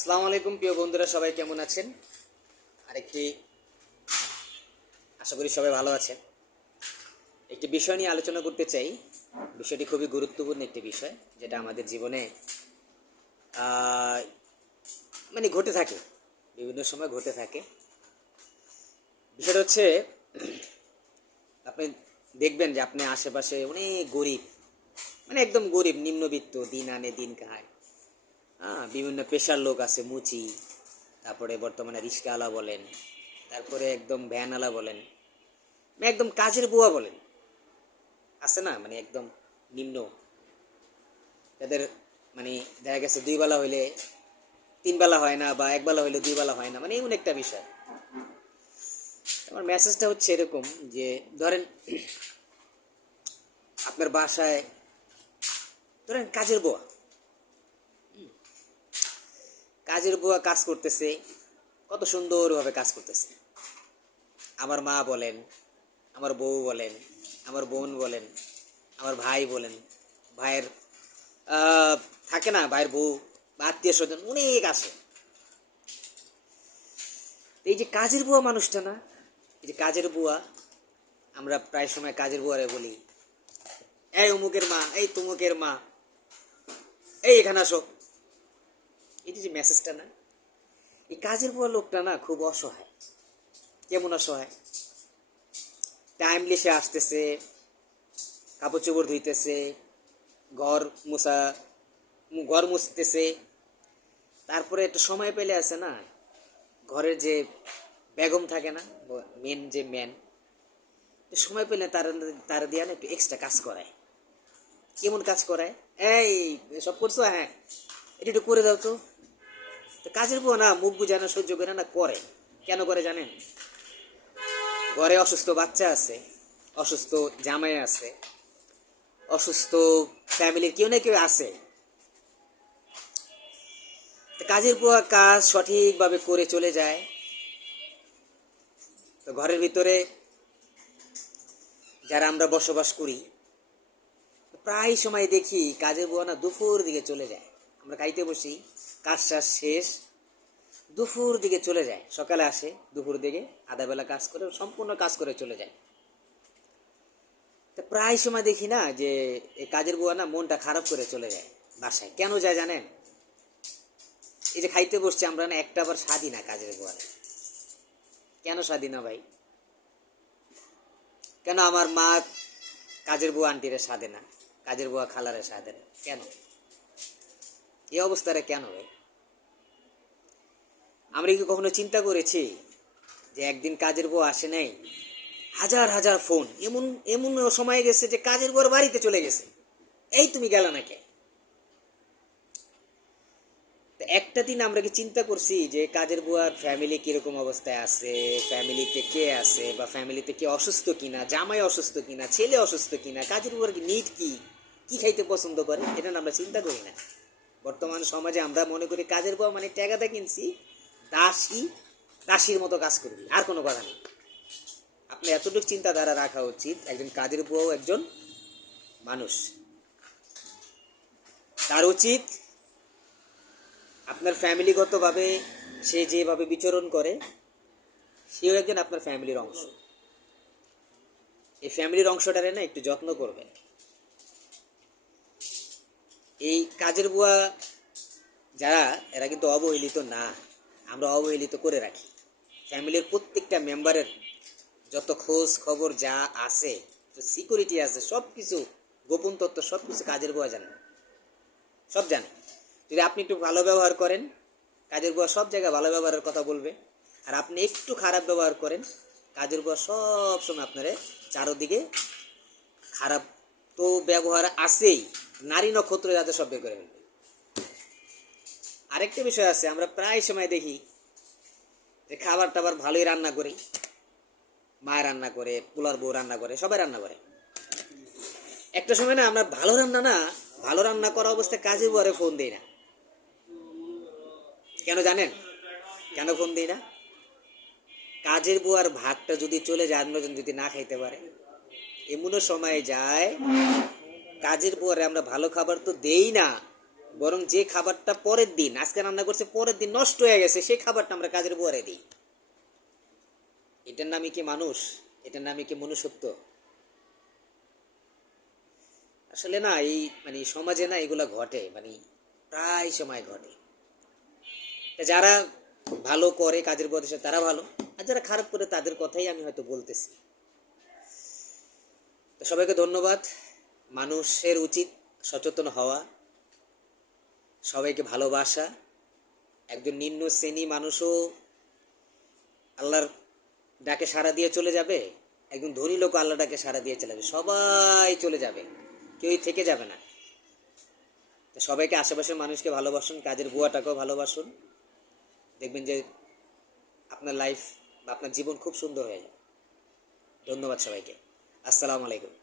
আসসালামু আলাইকুম প্রিয় বন্ধুরা, সবাই কেমন আছেন? আশা করি সবাই ভালো আছেন। একটি বিষয় নিয়ে আলোচনা করতে চাই। বিষয়টি খুবই গুরুত্বপূর্ণ একটি বিষয়, যেটা আমাদের জীবনে ঘটে থাকে, বিভিন্ন সময় ঘটে থাকে। বিষয়টা হচ্ছে, আপনি দেখবেন যে আপনি আশেপাশে অনেক গরিব, একদম গরিব, নিম্নবিত্ত, দিন আনে দিন খায়। বিভিন্ন পেশার লোক আছে, মুচি, তারপরে বর্তমানে রিক্সাওয়ালা বলেন, তারপরে একদম ভ্যানওয়ালা বলেন, একদম কাজের বুয়া বলেন, আছে না? একদম নিম্ন, তাদের দেখা গেছে দুই বেলা হইলে তিন বেলা হয় না, বা এক বেলা হইলে দুই বেলা হয় না, এমন একটা বিষয়। আমার মেসেজটা হচ্ছে এরকম যে, ধরেন আপনার বাসায় ধরেন কাজের বুয়া কাজ করতেছে, কত সুন্দরভাবে কাজ করতেছে। আমার মা বলেন, আমার বউ বলেন, আমার বোন বলেন, আমার ভাই বলেন, ভাইয়ের থাকে না, ভাইয়ের বউ বা আত্মীয় স্বজন অনেক আছে। এই যে কাজের বুয়া মানুষটা না, এই যে কাজের বুয়া, আমরা প্রায় সময় কাজের বুয়ারে বলি, এই অমুকের মা, এই তুমুকের মা, এই এখানে আসো। এই যে মেসেজটা না, এই কাজের বুয়া লোকটা না খুব অসহায়। কেমন অসহায়? টাইমলি সে আসতেছে, কাপড় চোপড় ধুইতেছে, ঘর মুছতেছে, তারপরে একটু সময় পেলে আছে না, ঘরের যে বেগম থাকে না, ম্যান, সময় পেলে তার দিয়ে না একটু এক্সট্রা কাজ করায়। কেমন কাজ করায়? এই সব করছো, হ্যাঁ এটা একটু করে দাও তো। কাজের বউ না, মুখ বুঝে না, সহ্য করে না, করে। কেন করে জানেন? ঘরে অসুস্থ বাচ্চা আছে, অসুস্থ জামাই আছে, অসুস্থ ফ্যামিলির কেউ না কেউ আছে। কাজের বুয়া কাজ সঠিকভাবে করে চলে যায়। তো ঘরের ভিতরে যারা আমরা বসবাস করি, প্রায় সময় দেখি কাজের বুয়া না দুপুর দিকে চলে যায়। আমরা খাইতে বসি, কাজ শেষ, দুপুর দিকে চলে যায়। সকালে আসে, দুপুর দিকে আধা বেলা কাজ করে, সম্পূর্ণ কাজ করে চলে যায়। তো প্রায় সময় দেখি না যে এই কাজের বুয়া না মনটা খারাপ করে চলে যায় বাসায়। কেন যায় জানেন? এই যে খাইতে বসছি আমরা না, একটা আবার স্বাদী না কাজের বুয়া। কেন স্বাদী না ভাই? কেন আমার মা কাজের বুয়া আন্টিরে সাধে না, কাজের বুয়া খালারে সাধে না? কেন এই অবস্থাটা কেন ভাই? আমরা কি কখনো চিন্তা করেছি যে একদিন কাজের বউ আসে নাই, হাজার হাজার ফোন, এমন এমন সময় গেছে যে কাজের বউর বাড়িতে চলে গেছে, এই তুমি গেল না কে? একটা দিন আমরা কি চিন্তা করছি যে কাজের বুয়ার ফ্যামিলি কিরকম অবস্থায় আছে, ফ্যামিলিতে কে আছে, বা ফ্যামিলিতে কে অসুস্থ কিনা, জামাই অসুস্থ কিনা, ছেলে অসুস্থ কিনা, কাজের বুয়ার নিড কি, কি খাইতে পছন্দ করে, এটা আমরা চিন্তা করি না। বর্তমান সমাজে আমরা মনে করি কাজের বুয়া টাকাটা কিনছি, দাসীর মতো কাজ করবি, আর কোনো কথা নেই। আপনার এতটুকু চিন্তাধারা রাখা উচিত, একজন কাজের বুয়াও একজন মানুষ। তার উচিত আপনার ফ্যামিলিগতভাবে সে যেভাবে বিচরণ করে, সেও একজন আপনার ফ্যামিলির অংশ। এই ফ্যামিলির অংশটারে না একটু যত্ন করবেন। এই কাজের বুয়া যারা, এরা কিন্তু অবহেলিত না, আমরা অবহেলিত করে রাখি। ফ্যামিলির প্রত্যেকটা মেম্বারের যত খোঁজ খবর যা আছে, সিকিউরিটি আছে, সব কিছু, গোপন তথ্য সব কিছু কাজের বুয়া জানে, সব জানে। যদি আপনি একটু ভালো ব্যবহার করেন, কাজের বুয়া সব জায়গায় ভালো ব্যবহারের কথা বলবে। আর আপনি একটু খারাপ ব্যবহার করেন, কাজের বুয়া সব সময় আপনারে চারোদিকে খারাপ তো ব্যবহার আছেই, নারী নক্ষত্র যাতে সব বের করে ফেলবে। আরেকটা বিষয় আছে, আমরা প্রায় সময় দেখি যে খাবার টাবার ভালোই রান্না করি, মায়ের রান্না করে, পোলার বউ রান্না করে, সবাই রান্না করে। একটা সময় না আমরা ভালো রান্না করা অবস্থায় কাজের বুয়ারে ফোন দিই না। কেন জানেন? কেন ফোন দিই না? কাজের বুয়ার ভাগটা যদি চলে যায়, অন্যজন যদি না খাইতে পারে, এমনও সময় যায় কাজের বুয়ারে আমরা ভালো খাবার তো দেই না, বরং যে খাবারটা পরের দিন আজকে রান্না করছে পরের দিন নষ্ট হয়ে গেছে সেই খাবারটা আমরা কাজের বুয়ারে দিই। এটার নামই কি মানুষ? এটার নামই কি মনুষ্যত্ব? আসলে না এই মানে সমাজে না এগুলা ঘটে, মানে প্রায় সময় ঘটে। তা যারা ভালো করে কাজের প্রদেশে তারা ভালো, আর যারা খারাপ করে তাদের কথাই আমি হয়তো বলতেছি। তো সবাইকে ধন্যবাদ। মানুষের উচিত সচেতন হওয়া, সবাইকে ভালোবাসা। একজন নিম্ন শ্রেণী মানুষও আল্লাহর ডাকে সাড়া দিয়ে চলে যাবে, একজন ধনী লোক আল্লাহ ডাকে সাড়া দিয়ে চলে যাবে, সবাই চলে যাবে, কেউই থেকে যাবে না। তো সবাইকে আশেপাশের মানুষকে ভালোবাসুন, কাজের বুয়াটাকেও ভালোবাসুন, দেখবেন যে আপনার লাইফ বা আপনার জীবন খুব সুন্দর হয়ে যাবে। ধন্যবাদ সবাইকে। আসসালামু আলাইকুম।